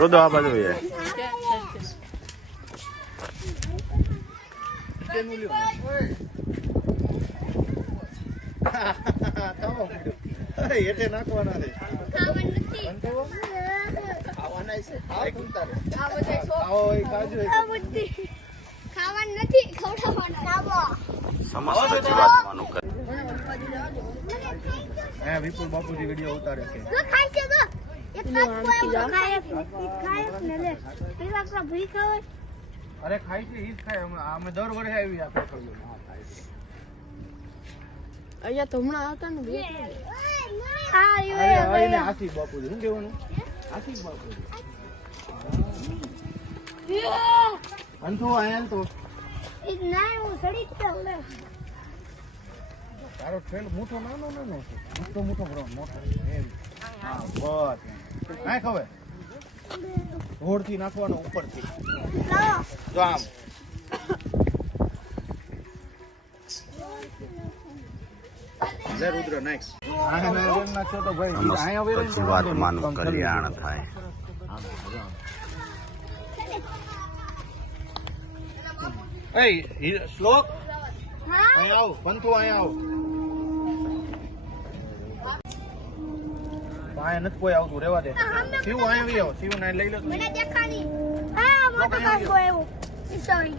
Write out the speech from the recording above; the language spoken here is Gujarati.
રુદો આ બાજુ છે. એટલે નાખવાના છે. ખાવાનું નથી ખવડાવવાના. સમસ્ત વાત માનું કરે. હે વિપુલ બાપુજી વિડિયો ઉતારે છે. તો ખાય છે તો એક ખાય ને લે પેલા તો ભૂઈ ખાવ. અરે ખાઈ છે ઈ જ ખાય. અમે દર વર્ષે આવી આ પકડ્યું. અહીંયા તો હમણાં આવતા ને અરે આશીષ બાપુજી શું કહેવાનું? આશીષ બાપુજી અંતુ આયા તો ના હું સડી જ લે. તારો ટ્રેલ મોટો નાનો છે. મોટો ભરો મોટો એમ. હા બસ નાખ હવે. રોડથી નાખવાનો ઉપરથી. જો આમ લે રુદ્ર નાખ. આને નાખો તો ભાઈ સમસ્ત જીવાત્માનું કલ્યાણ થાય. એ શ્લોક અહીં આવ. પંતુ અહીં આવ. અહીંયા નથી કોઈ આવતું. રેવા દે. શિવ અહીં આવી આવો. શિવ ને લઈ લો. મને દેખાડી. હા મોટો કાકો આવ્યો. સોરી.